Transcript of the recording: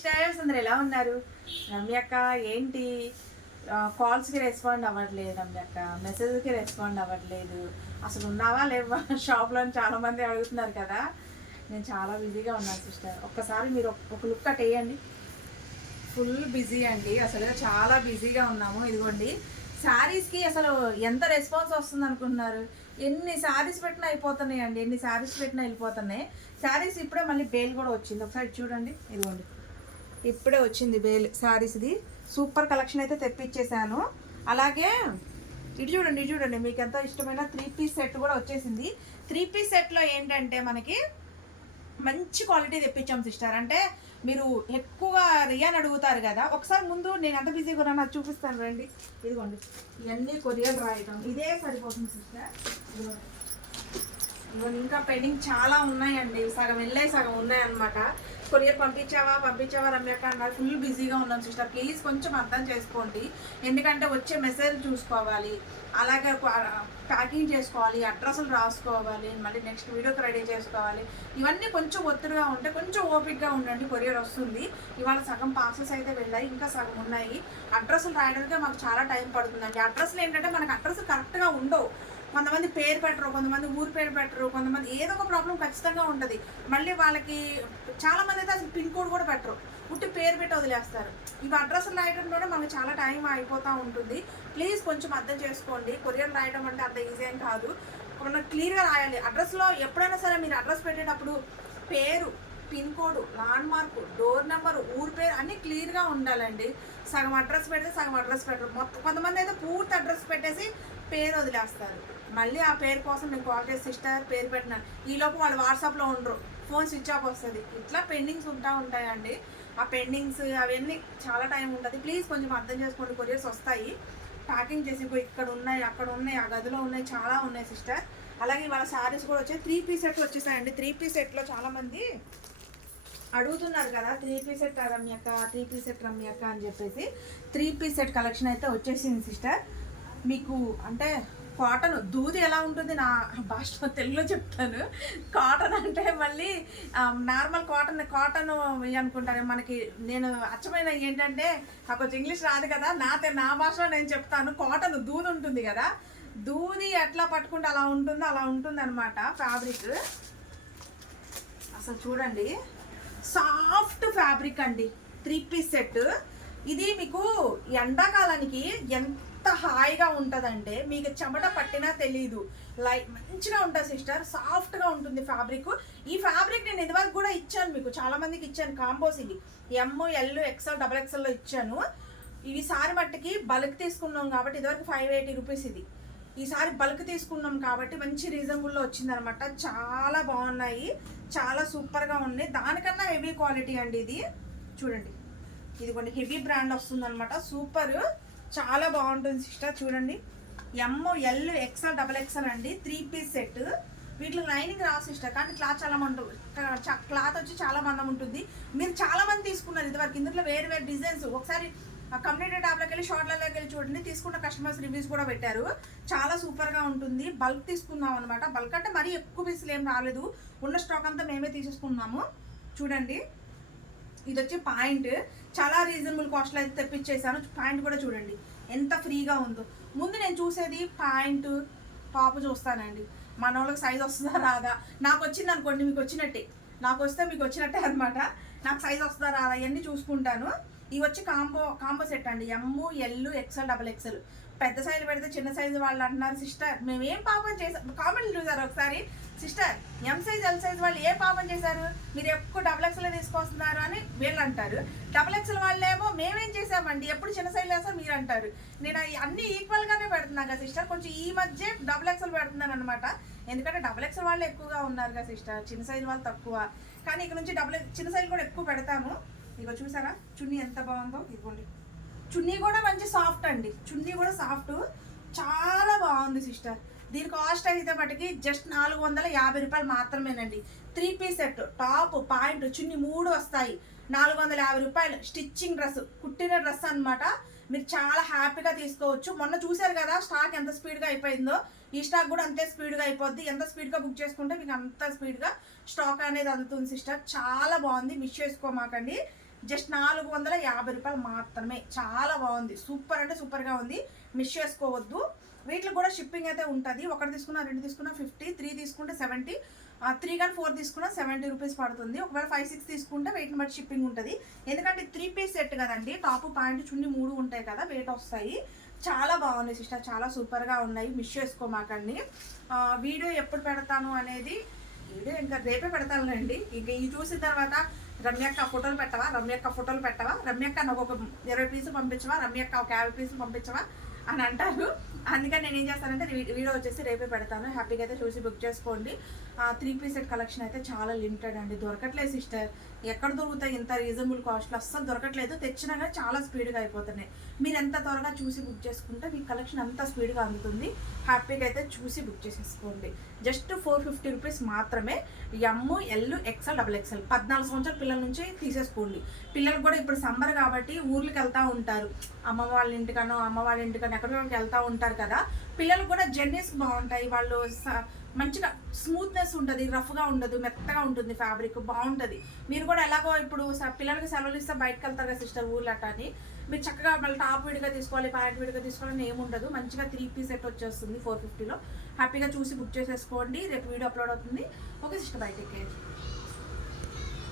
Sisters అందరు ఎలా ఉన్నారు? రమ్యక్క ఏంటి కాల్స్కి రెస్పాండ్ అవ్వట్లేదు, రమ్యక్క మెసేజ్కి రెస్పాండ్ అవ్వట్లేదు, అసలు ఉన్నావా లేవా షాప్లో చాలామంది అడుగుతున్నారు కదా. నేను చాలా బిజీగా ఉన్నాను సిస్టర్, ఒక్కసారి మీరు ఒక లుక్ అట్ వేయండి. ఫుల్ బిజీ అండి, అసలు చాలా బిజీగా ఉన్నాము. ఇదిగోండి శారీస్కి అసలు ఎంత రెస్పాన్స్ వస్తుంది అనుకుంటున్నారు? ఎన్ని శారీస్ పెట్టినా అయిపోతున్నాయి అండి, ఎన్ని శారీస్ పెట్టినా వెళ్ళిపోతున్నాయి. శారీస్ ఇప్పుడే మళ్ళీ బేల్ కూడా వచ్చింది, ఒకసారి చూడండి. ఇదిగోండి ఇప్పుడే వచ్చింది బేల్ శారీస్ది. సూపర్ కలెక్షన్ అయితే తెప్పించేసాను. అలాగే ఇటు చూడండి, ఇటు చూడండి, మీకు ఎంతో ఇష్టమైన 3 పీస్ సెట్ కూడా వచ్చేసింది. 3 పీస్ సెట్లో ఏంటంటే మనకి మంచి క్వాలిటీ తెప్పించాం సిస్టర్. అంటే మీరు ఎక్కువగా రియాన్ అడుగుతారు కదా, ఒకసారి ముందు నేను ఎంత బిజీగా ఉన్నానో అది చూపిస్తాను రండి. ఇదిగోండి ఇవన్నీ కొరియర్ రాయటం ఇదే సరిపోతుంది సిస్టర్. ఇదిగోండి ఇంకా పెండింగ్ చాలా ఉన్నాయండి, సగం వెళ్ళాయి సగం ఉన్నాయన్నమాట. కొరియర్ పంపించావా రమ్యక్క అన్నారు. ఫుల్ బిజీగా ఉన్నాం సిస్టర్, ప్లీజ్ కొంచెం అర్థం చేసుకోండి. ఎందుకంటే వచ్చే మెసేజ్ చూసుకోవాలి, అలాగే ప్యాకింగ్ చేసుకోవాలి, అడ్రస్లు రాసుకోవాలి, మళ్ళీ నెక్స్ట్ వీడియోకి రెడీ చేసుకోవాలి. ఇవన్నీ కొంచెం ఒత్తిడిగా ఉంటే కొంచెం ఓపిక్గా ఉండండి, కొరియర్ వస్తుంది. ఇవాళ సగం పార్సల్స్ అయితే వెళ్ళాయి, ఇంకా సగం ఉన్నాయి. అడ్రస్లు రాయడానికే మాకు చాలా టైం పడుతుందండి. అడ్రస్లు ఏంటంటే మనకు అడ్రస్ కరెక్ట్గా ఉండవు. కొంతమంది పేరు పెట్టరు, కొంతమంది ఊరు పేరు పెట్టరు, కొంతమంది ఏదో ఒక ప్రాబ్లం ఖచ్చితంగా ఉంటుంది. మళ్ళీ వాళ్ళకి చాలామంది అయితే అసలు పిన్ కోడ్ కూడా పెట్టరు, పుట్టి పేరు పెట్టి వదిలేస్తారు. ఇవి అడ్రస్లు రాయడంలోనే మనకు చాలా టైం అయిపోతూ ఉంటుంది. ప్లీజ్ కొంచెం అర్థం చేసుకోండి. కొరియర్ రాయడం అంటే అంత ఈజీ ఏం కాదు, మనం క్లియర్గా రాయాలి. అడ్రస్లో ఎప్పుడైనా సరే మీరు అడ్రస్ పెట్టేటప్పుడు పేరు, pin code, land mark, door number, ఊరు పేరు అన్నీ క్లియర్గా ఉండాలండి. సగం అడ్రస్ పెడితే సగం అడ్రస్ పెట్టరు. మొత్తం కొంతమంది అయితే పూర్తి అడ్రస్ పెట్టేసి పేరు వదిలేస్తారు. మళ్ళీ ఆ పేరు కోసం నేను కాల్ చేసి సిస్టర్ పేరు పెట్టినాను, ఈలోపు వాళ్ళు వాట్సాప్లో ఉండరు, ఫోన్ స్విచ్ ఆఫ్ వస్తుంది. ఇట్లా పెండింగ్స్ ఉంటాయండి. ఆ పెండింగ్స్ అవన్నీ చాలా టైం ఉంటుంది. ప్లీజ్ కొంచెం అర్థం చేసుకోండి. కొరియర్స్ వస్తాయి, ప్యాకింగ్ చేసి ఇక్కడ ఉన్నాయి, అక్కడ ఉన్నాయి, ఆ గదిలో ఉన్నాయి, చాలా ఉన్నాయి సిస్టర్. అలాగే వాళ్ళ శారీస్ కూడా వచ్చాయి. 3 పీస్ సెట్లు వచ్చేసాయండి. 3 పీస్ సెట్లో చాలామంది అడుగుతున్నారు కదా, 3 పీస్ సెట్ రమ్యక్క, 3 పీస్ సెట్ రమ్యక్క అని చెప్పేసి 3 పీస్ సెట్ కలెక్షన్ అయితే వచ్చేసింది సిస్టర్. మీకు అంటే కాటన్ దూది ఎలా ఉంటుంది నా భాషలో తెలుగులో చెప్తాను. కాటన్ అంటే మళ్ళీ నార్మల్ కాటన్ అనుకుంటారు మనకి. నేను అచ్చమైన ఏంటంటే నాకు కొంచెం ఇంగ్లీష్ రాదు కదా, నా భాషలో నేను చెప్తాను. కాటన్ దూది ఉంటుంది కదా, దూది ఎట్లా పట్టుకుంటే అలా ఉంటుంది అనమాట ఫ్యాబ్రిక్. అసలు చూడండి సాఫ్ట్ ఫ్యాబ్రిక్ అండి. 3 పీస్ సెట్ ఇది మీకు ఎండాకాలానికి ఎంత హాయిగా ఉంటుందంటే మీకు చెమట పట్టినా తెలీదు, మంచిగా ఉంటుంది సిస్టర్. సాఫ్ట్గా ఉంటుంది ఫ్యాబ్రిక్. ఈ ఫ్యాబ్రిక్ నేను ఇదివరకు కూడా ఇచ్చాను, మీకు చాలా మందికి ఇచ్చాను. కాంబోస్ ఇవి ML XL XXL ఇచ్చాను. ఈసారి మట్టుకి బల్క్ తీసుకున్నాం కాబట్టి ఇదివరకు 580 రూపీస్ ఇది. ఈసారి బల్క్ తీసుకున్నాం కాబట్టి మంచి రీజనబుల్లో వచ్చిందనమాట. చాలా బాగున్నాయి, చాలా సూపర్గా ఉన్నాయి. దానికన్నా హెవీ క్వాలిటీ అండి ఇది. చూడండి ఇది కొన్ని హెవీ బ్రాండ్ వస్తుంది అనమాట. సూపర్, చాలా బాగుంటుంది సిస్టర్. చూడండి ML XL XXL అండి. 3 పీస్ సెట్. వీటిలో లైనింగ్ రా సిస్టర్, కానీ క్లాత్ చాలా క్లాత్ వచ్చి చాలా మందం ఉంటుంది. మీరు చాలా మంది తీసుకున్నారు ఇదివరకు. ఇందులో వేరు డిజైన్స్. ఒకసారి కమ్యూనిటీ ట్యాబ్లోకి వెళ్ళి షార్ట్లలోకి వెళ్ళి చూడండి, తీసుకున్న కస్టమర్స్ రివ్యూస్ కూడా పెట్టారు. చాలా సూపర్గా ఉంటుంది. బల్క్ తీసుకున్నాం అనమాట. బల్క్ అంటే మరీ ఎక్కువ పీసులు ఏం రాలేదు, ఉన్న స్టాక్ అంతా మేమే తీసేసుకున్నాము. చూడండి ఇది వచ్చి పాయింట్, చాలా రీజనబుల్ కాస్ట్లో అయితే తెప్పించేసాను. పాయింట్ కూడా చూడండి ఎంత ఫ్రీగా ఉందో. ముందు నేను చూసేది పాయింట్ టాప్ చూస్తానండి, మన వాళ్ళకి సైజ్ వస్తుందా రాదా. నాకు వచ్చింది అనుకోండి మీకు వచ్చినట్టే, నాకు వస్తే మీకు వచ్చినట్టే అనమాట. నాకు సైజ్ వస్తుందా రాదా ఇవన్నీ చూసుకుంటాను. ఇవి వచ్చి కాంబో సెట్ అండి. ML XL XXL. పెద్ద సైజు పెడితే చిన్న సైజు వాళ్ళు అంటున్నారు సిస్టర్ మేమేం పాపం చేసాం. కామెంట్లు చూసారు ఒకసారి, sister M size L size వాళ్ళు ఏ పాపం చేశారు, మీరు ఎక్కువ XXL తీసుకొస్తున్నారు అని వీళ్ళు అంటారు. XXL వాళ్ళేమో మేమేం చేసామండి ఎప్పుడు చిన్న సైజు వేస్తాం మీరు అంటారు. నేను అన్నీ ఈక్వల్గానే పెడుతున్నాను కదా సిస్టర్. కొంచెం ఈ మధ్య XXL పెడుతున్నాను అనమాట. ఎందుకంటే XXL వాళ్ళు ఎక్కువగా ఉన్నారు కదా సిస్టర్, చిన్న సైజు వాళ్ళు తక్కువ. కానీ ఇక్కడ నుంచి చిన్న సైజు కూడా ఎక్కువ పెడతాము. ఇగో చూసారా చున్నీ ఎంత బాగుందో. ఇదిగోండి చున్నీ కూడా మంచి సాఫ్ట్ అండి, చున్నీ కూడా సాఫ్ట్, చాలా బాగుంది సిస్టర్. దీని కాస్ట్ అయితే మటుకి జస్ట్ 450 రూపాయలు మాత్రమేనండి. 3 పీస్ సెట్, టాప్, పాయింట్, చున్నీ 3 వస్తాయి. 450 రూపాయలు. స్టిచ్చింగ్ డ్రెస్, కుట్టిన డ్రెస్ అనమాట. మీరు చాలా హ్యాపీగా తీసుకోవచ్చు. మొన్న చూసారు కదా స్టాక్ ఎంత స్పీడ్గా అయిపోయిందో, ఈ స్టాక్ కూడా అంతే స్పీడ్గా అయిపోద్ది. ఎంత స్పీడ్గా బుక్ చేసుకుంటే మీకు అంత స్పీడ్గా స్టాక్ అనేది అందుతుంది సిస్టర్. చాలా బాగుంది, మిస్ చేసుకోమాకండి. జస్ట్ 450 రూపాయలు మాత్రమే. చాలా బాగుంది, సూపర్ అంటే సూపర్గా ఉంది, మిస్ చేసుకోవద్దు. వీటిలో కూడా షిప్పింగ్ అయితే ఉంటుంది. ఒకటి తీసుకున్నా, రెండు తీసుకున్నా 50, 3 తీసుకుంటే 70, 3 కానీ 4 తీసుకున్నా 70 రూపీస్ పడుతుంది. ఒకవేళ 5, 6 తీసుకుంటే వెయిట్ని బట్టి షిప్పింగ్ ఉంటుంది. ఎందుకంటే 3 పీస్ సెట్ కదండి, టాప్ ప్యాంట్ చున్నీ 3 ఉంటాయి కదా, వెయిట్ వస్తాయి. చాలా బాగున్నాయి సిస్టర్, చాలా సూపర్గా ఉన్నాయి, మిస్ చేసుకోమాకండి. వీడియో ఎప్పుడు పెడతాను అనేది వీడియో ఇంకా రేపే పెడతానులేండి. ఇంకా ఇది చూసిన తర్వాత రమ్యక్క ఫోటోలు పెట్టవా, రమ్యక్క ఫోటోలు పెట్టవా, రమ్యక్క నాకు ఒక 20 పీసులు పంపించవా, రమ్యక్క ఒక 50 పీసులు పంపించవా అని అంటారు. అందుకని నేను ఏం చేస్తానంటే వీడియో వచ్చేసి రేపే పెడతాను. హ్యాపీగా అయితే చూసి బుక్ చేసుకోండి. 3 పీస్ సెట్ కలెక్షన్ అయితే చాలా లిమిటెడ్ అండి, దొరకట్లేదు సిస్టర్. ఎక్కడ దొరుకుతాయి ఇంత రీజనబుల్ కాస్ట్లో, అస్సలు దొరకట్లేదు. తెచ్చినా కానీ చాలా స్పీడ్గా అయిపోతున్నాయి. మీరు ఎంత త్వరగా చూసి బుక్ చేసుకుంటే మీ కలెక్షన్ అంత స్పీడ్గా అందుతుంది. హ్యాపీగా అయితే చూసి బుక్ చేసేసుకోండి. జస్ట్ 450 రూపీస్ మాత్రమే. ఎమ్, ఎల్, ఎక్సెల్, XXL 14 సంవత్సరాల పిల్లల నుంచి తీసేసుకోండి. పిల్లలకు కూడా ఇప్పుడు సమ్మర్ కాబట్టి ఊర్లకు వెళ్తూ ఉంటారు, అమ్మమ్మ వాళ్ళ ఇంటికనో అమ్మ వాళ్ళ ఇంటికనో ఎక్కడికి వెళ్తూ ఉంటారు కదా. పిల్లలకు కూడా జర్నీస్ బాగుంటాయి. వాళ్ళు మంచిగా స్మూత్నెస్ ఉంటుంది, రఫ్గా ఉండదు, మెత్తగా ఉంటుంది, ఫ్యాబ్రిక్ బాగుంటుంది. మీరు కూడా ఎలాగో ఇప్పుడు పిల్లలకి సెలవులు ఇస్తే బయటకు వెళ్తారు కదా సిస్టర్, ఊళ్ళట అని. మీరు చక్కగా మళ్ళీ టాప్ విడిగా తీసుకోవాలి, ప్యాంట్ విడిగా తీసుకోవాలని ఏముండదు. మంచిగా 3 పీస్ సెట్ వచ్చేస్తుంది 450లో. హ్యాపీగా చూసి బుక్ చేసేసుకోండి. రేపు వీడియో అప్లోడ్ అవుతుంది. ఓకే సిస్టర్, బయటకి.